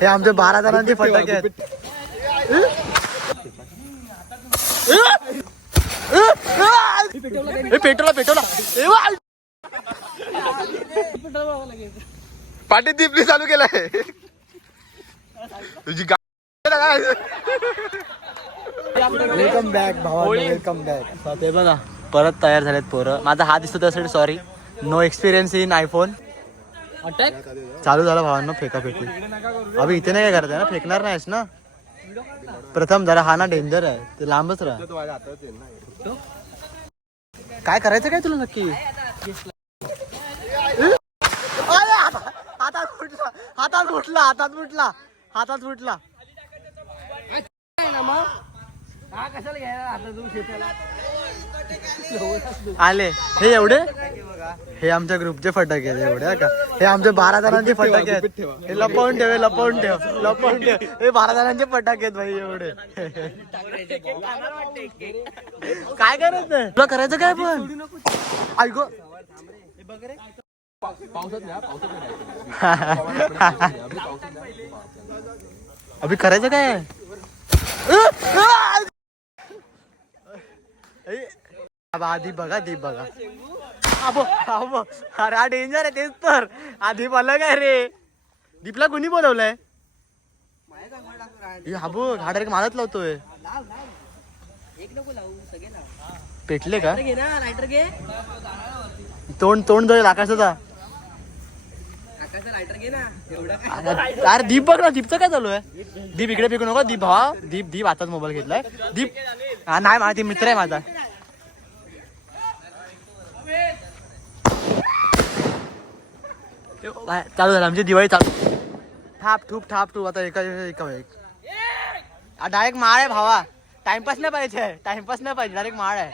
हे आमचे 12 जणांचे फटाके आहेत. पेटवला पाठी दीपली चालू केलाय तुझी वेलकम बॅक भावा, वेलकम बॅक. ते बघा परत तयार झालेत पोरं. माझा हात दिसतो त्यासाठी sorry. No experience in iPhone. Attack चालू झाला भावांनो, फेकाफेकी. अभि इथे नाही काय करताय ना, फेकणार नाहीस ना. प्रथम जरा हा ना डेंजर आहे, ते लांबच राहा. काय करायचं काय तुला नक्की? हातात फुटला. आले हे एवढे, हे आमच्या ग्रुपचे फटाके आहेत एवढे का. हे आमच्या 12 जणांचे फटाके आहेत. हे लपवून ठेव. हे 12 जणांचे फटाके आहेत भाई एवढे. काय करायचं तुला, करायचं काय पण ऐको. अभि करायचं काय? दीप बघा. अरे हा डेंजर आहे. तेच तर आधी मला काय रे, दीपला कोणी बोलवलंय? हा बघ हा डायरेक्ट मारत लावतोय. पेटले का? तोंड जाईल आकाशाचा. अरे दीप बघ ना, दीपचं काय चालू आहे? दीप इकडे फेकू नको. दीप भावा, दीप आताच मोबाईल घेतलाय. दीप नाही माझा मित्र आहे माझा. चालू झालं आमची दिवाळी चालू. थाप ठूप आता एका डायरेक्ट माळ आहे भावा. टाइमपास नाही पाहिजे, डायरेक्ट माळ आहे.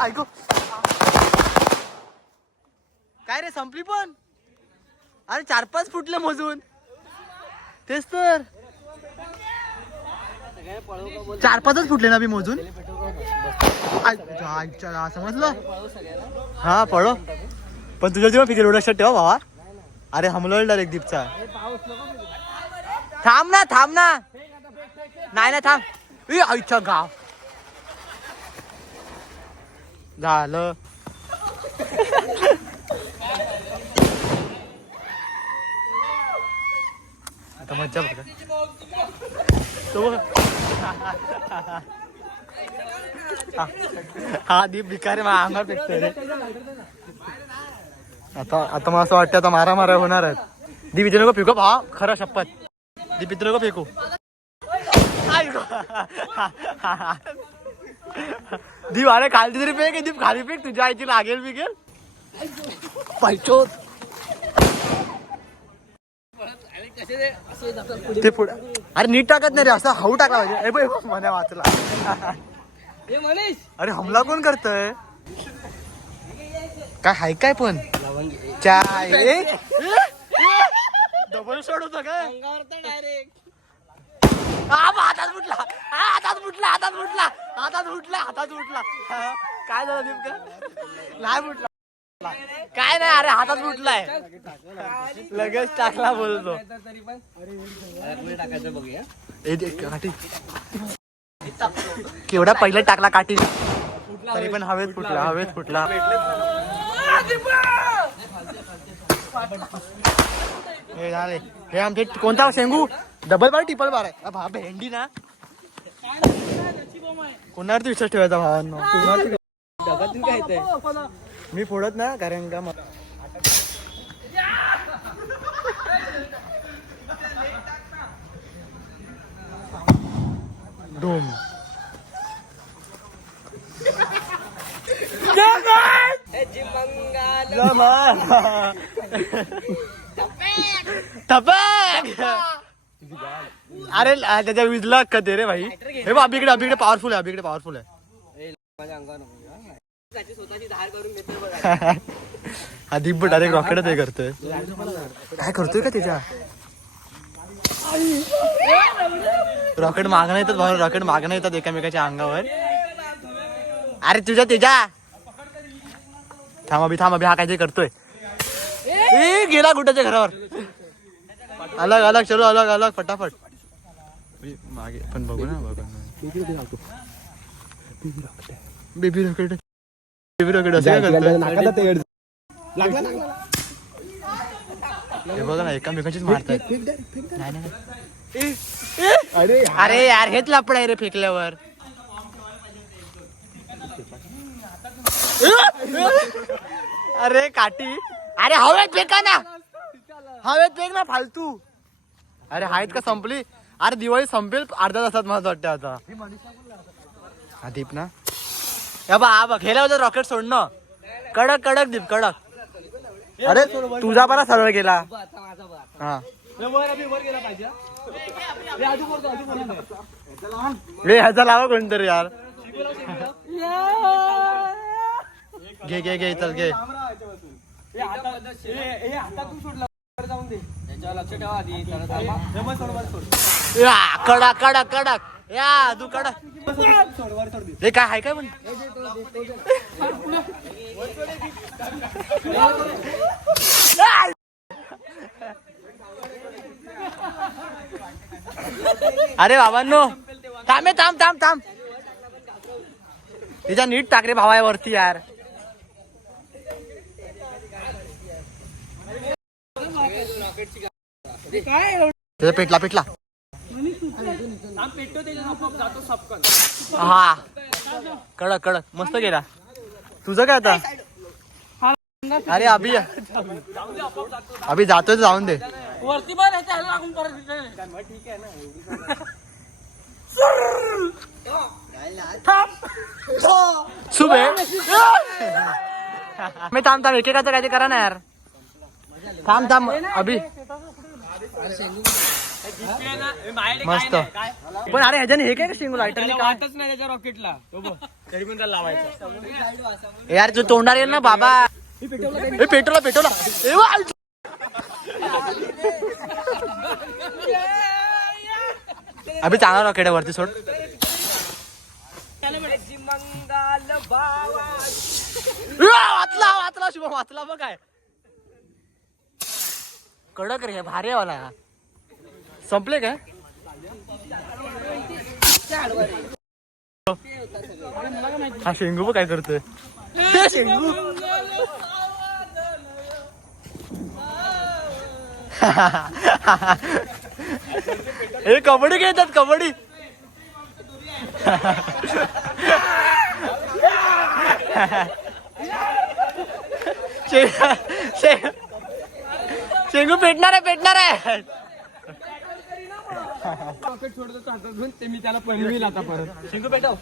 ऐकू काय रे, संपली पण. अरे 4-5 फुटले मोजून. तेच तर 4-5च फुटले ना बी मोजून. समजलं हा पळो. पण तुझ्या जेव्हा फिकर लक्षात ठेवा भावा. अरे हमलो डायरेक्ट दीपचा. थांब ना. नाही थांब. आईच्या गाव झालं. आता मज्जा बघा. हा दीप भिकारी अंगावर फेकतोय रे. आता मला असं वाटतं आता मारा होणार आहेत. दीप इथे नको फेकू भावा, खरं शपथ. दीप इथे नको फेकू. दीप अरे खाली तरी फेक. दीप खाली फेक, तुझ्या आईची लागेल बिगेल. पाहिजे ते पुढे. अरे नीट टाकत नाही रे, असं हळू टाकला पाहिजे. मला वाचला. अरे हमला कोण करतय काय? हाय काय पण चाय डबल शॉट होता काय? हातात फुटला. काय झालं नेमकं? नाही फुटला काय नाही. अरे हातात फुटलाय, लगेच टाकला बोलतो. केवढा पहिले टाकला काठी, तरी पण हवेत फुटला. हे आमचे कोणता शेंगू डबल बार टिपल बार आहे भाव भेंडी ना. कोणावरती विश्वास ठेवायचा भावांनो? मी फोडत ना कारण का धूम. अरे त्याच्या विजला का ते रे भाई. हे बघ अभिकडे पॉवरफुल आहे. हा दीप डायरेक्ट रॉकेट ते करतोय. काय करतोय का त्याच्या? रॉकेट मागणं येतात एकामेकाच्या अंगावर. अरे तुझ्या त्याच्या थांब अभि हा काहीतरी करतोय. गेला गुड्डाच्या घरावर. अलग अलग चलो अलग अलग फटाफट मागे पण बघू ना बघू बेबी रॉकेट असं काय करतोय? हे बघा ना एकामेकांचीच मारतायत. अरे यार हेच लपड आहे रे फेकल्यावर. अरे काठी अरे हवेत फेका ना हवेत फेक ना फालतू. अरे आहेत का संपली. अरे दिवाळी संपेल अर्धा तासात मला वाटतं आता. हा दीप ना हा बघ हेला होतं रॉकेट सोडणं. कडक कडक दीप कडक. अरे तुझा बरा सरळ गेला. हा रे ह्याचा लावा कोणतरी यार. घे घे घे चल घे. कडक कडक कडक या तू कडक. हे काय आहे काय पण अरे बाबांनो थांबे थांब थांब थांब. तिच्या नीट टाक रे भावावरती यार. त्याचा पेटला पेटला. हा कडक कडक मस्त गेला. तुझं काय आता. अरे अभि अभि जातोय जाऊन दे. वरती सुबे मी थांब थांब एकेकाचं काय ते करा ना यार. थांब थांब अभि मस्त. पण अरे ह्याच्याने हे काय शिंगू लायटरने काटच नाही त्याच्या रॉकेटला. तरी पण त्याला लावायचं यार. तू तोंडार येईल ना बाबा. पेटवला पेटवला. अभि चांगला रॉकेट आहे वरती सोड. वाचला वाचला शुभम वाचला बघ काय कडक रे भारी वाला. संपले काय हा शेंगू बघ काय करतोय. शेंगू हे कबड्डी खेळतात कबड्डी. शेंगू पेटणार आहे पेटणार आहे. रॉकेट सोडतो हातात घेऊन ते मी त्याला पळवील आता परत. शेंगू पेटव.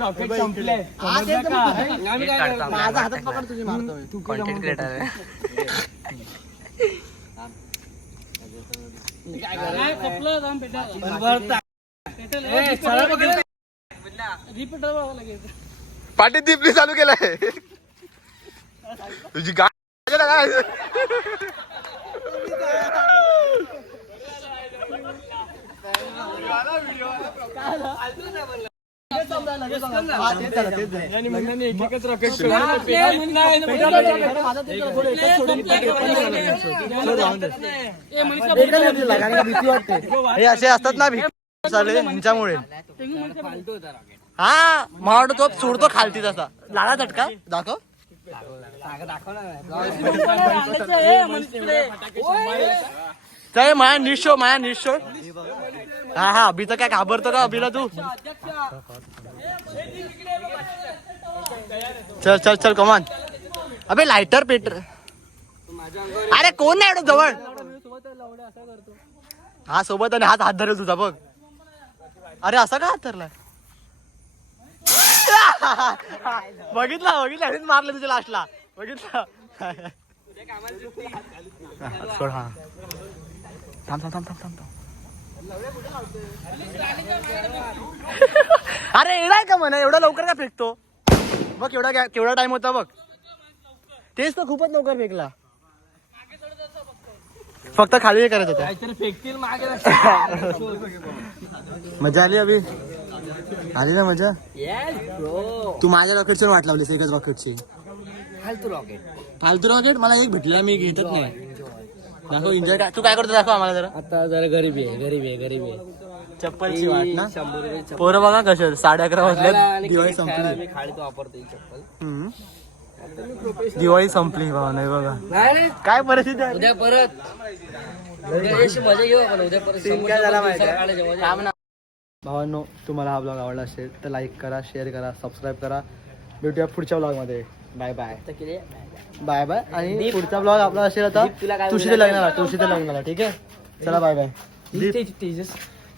रॉकेट संपले. माझा हातात पकड तुझी मारतो. कंटेंट क्रिएटर आहे. पाठी दीपली चालू केलाय तुझी गाय. हे असे असतात ना ह्यांच्यामुळे. हा मला तो सोडतो खालती तसा लाला झटका दाखव. माया निशो माया निशो. हा हा अभि तर काय घाबरतो का अभिला तू. चल चल चल कमान. अबे लायटर पेटर. अरे कोण नाही एवढं जवळ. हा सोबत आणि हात धरेल तुझा बघ. अरे असा का हात धरलाय. बघितला बघितला मारलं तुझ्या लास्टला बघितलं. हा थांब थांब थांब थांब थांब. अरे एवढा का म्हणा एवढा लवकर का फेकतो. बघ केवढा टाइम होता बघ. तेच तर खूपच लवकर फेकला. फक्त खाली हे करत होता. फेकतील मागे. मजा आली अभि. आली ना मजा. तू माझ्या रॉकेटची वाट लावलीस एकच रॉकेटची. फालतू रॉकेट मला एक भेटलेला मी घेतच नाही. दाखव एन्जॉय तू काय करतो दाखव आम्हाला जरा. आता जरा गरीबी आहे. चप्पलची वाट ना 100 रुपये पोरं बघा कशा 11:30 वाजल्यात. दिवाळी संपली. मी खाली तो वापरतो ही चप्पल. हम्म. दिवाळी संपली भावना बघा नाही काय परिस्थिती आहे. उद्या परत उद्या अशी मजा घेऊ आपण. उद्या परत काय झाला माहिती आहे? काढायची मजा. काम ना भावांनो, तुम्हाला हा ब्लॉग आवडला असेल तर लाईक करा, शेअर करा, सबस्क्राईब करा. भेटूया पुढच्या ब्लॉगमध्ये. Bye bye bye bye. आणि पुढचा ब्लॉग आपला असेल आता तुळशीच्या लग्नाला. ठीक आहे चला बाय बाय.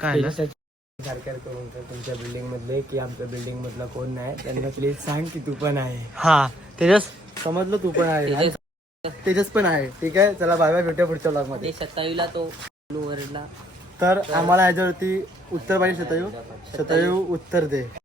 काय ना सरकार तुमच्या बिल्डिंग मधले की आमच्या बिल्डिंग मधला कोण नाही त्यांना प्लीज सांग की तू पण आहे. हा तेजस समजलं तू पण आहे. तेजस पण आहे. ठीक आहे चला बाय बाय. भेटूया पुढच्या ब्लॉग मध्ये. 27ला तो वरला तर आम्हाला ह्याच्यावरती उत्तर पाहिजे. शतयू उत्तर दे.